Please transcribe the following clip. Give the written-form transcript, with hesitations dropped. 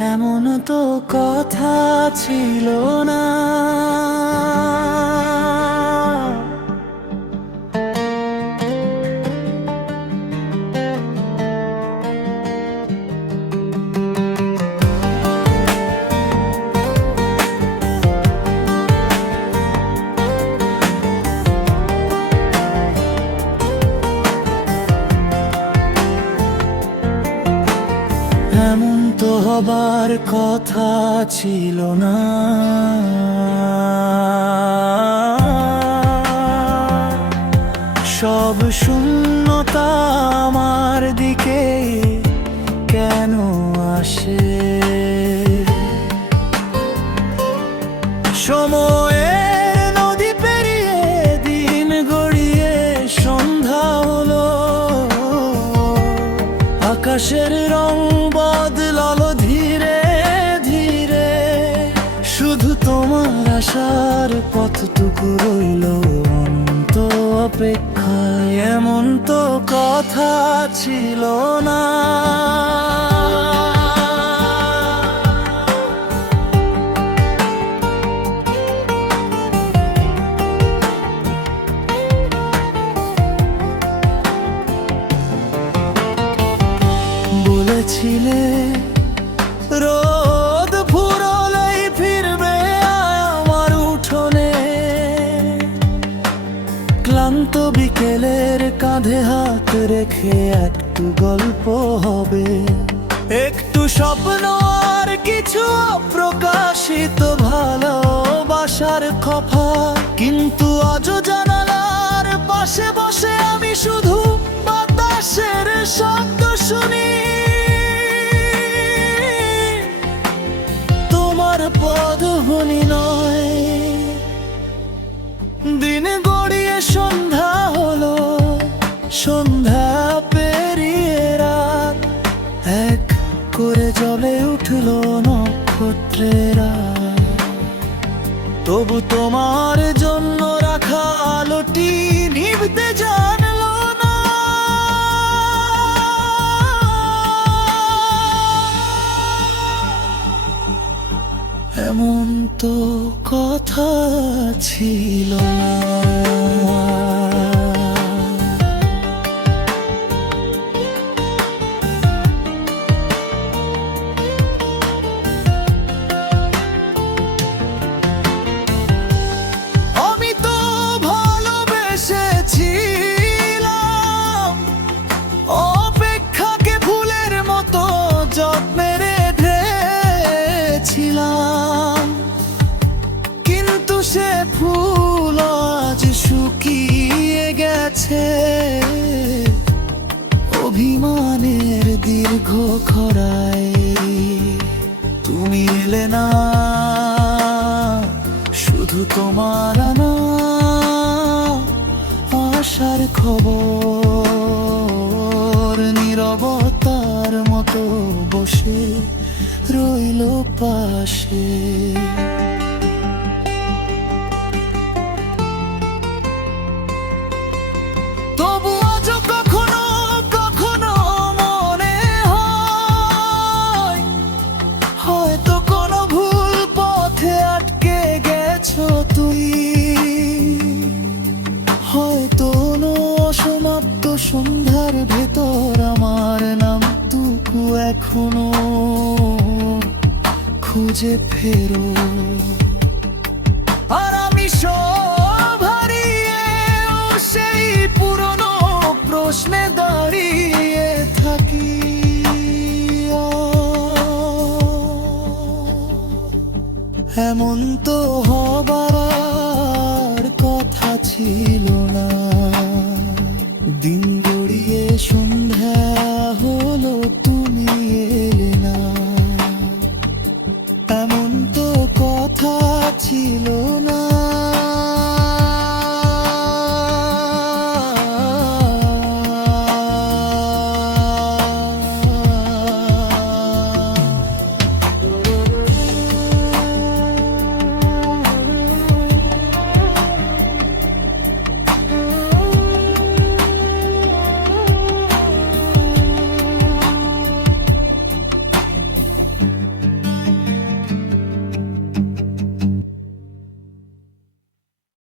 এমন তো কথা ছিল না। এমন তো হবার কথা ছিল না। সব শূন্যতা আমার দিকে কেন আসে? সময়ের নদী পেরিয়ে দিন গড়িয়ে সন্ধ্যা হলো, আকাশের রং বদলালো ধীরে ধীরে। শুধু তোমার আসার পথটুকু রইল অন্ত অপেক্ষায়। এমন তো কথা ছিল না। বলেছিলে রোদ ফুরলেই ফিরবে আমার উঠোনে, ক্লান্ত বিকেলের কাঁধে হাত রেখে একটু গল্প হবে, একটু স্বপ্ন আর কিছু অপ্রকাশিত ভালোবাসার খফা। কিন্তু আজ জানালার পাশে বসে আমি শুধু বাতাসের শব্দ শুনি। তোমার পদধ্বনি নয়। দিন গড়িয়ে সন্ধ্যা হলো, সন্ধ্যা পেরিয়ে রাত, এক করে জ্বলে উঠলো নক্ষত্রেরা। তবু তোমার জন্য রাখা আলোটি নিভতে জানলো না। এমন তো কথা ছিল না। আমি তো ভালোবেসেছিলাম, অপেক্ষাকে ফুলের মতো যত্নে রেখেছিলাম। কিন্তু সে ফুল আজ শুকিয়ে গেছে অভিমানের দীর্ঘ খরায়। তুমি এলে না, শুধু তোমার আনা আশার খবর নীরবতার মতো বসে রইল পাশে। তবু আজ কখনো কখনো মনে হয়, হয়তো কোনো ভুল পথে আটকে গেছো তুই। হয়তো অসমাপ্ত সন্ধ্যার ভেতর আমার নামটুকু এখনো খুঁজে ফেরো। আর আমি সব হারিয়েও সেই পুরনো প্রশ্নে দাঁড়িয়ে থাকি। এমন তো হবার কথা ছিল না।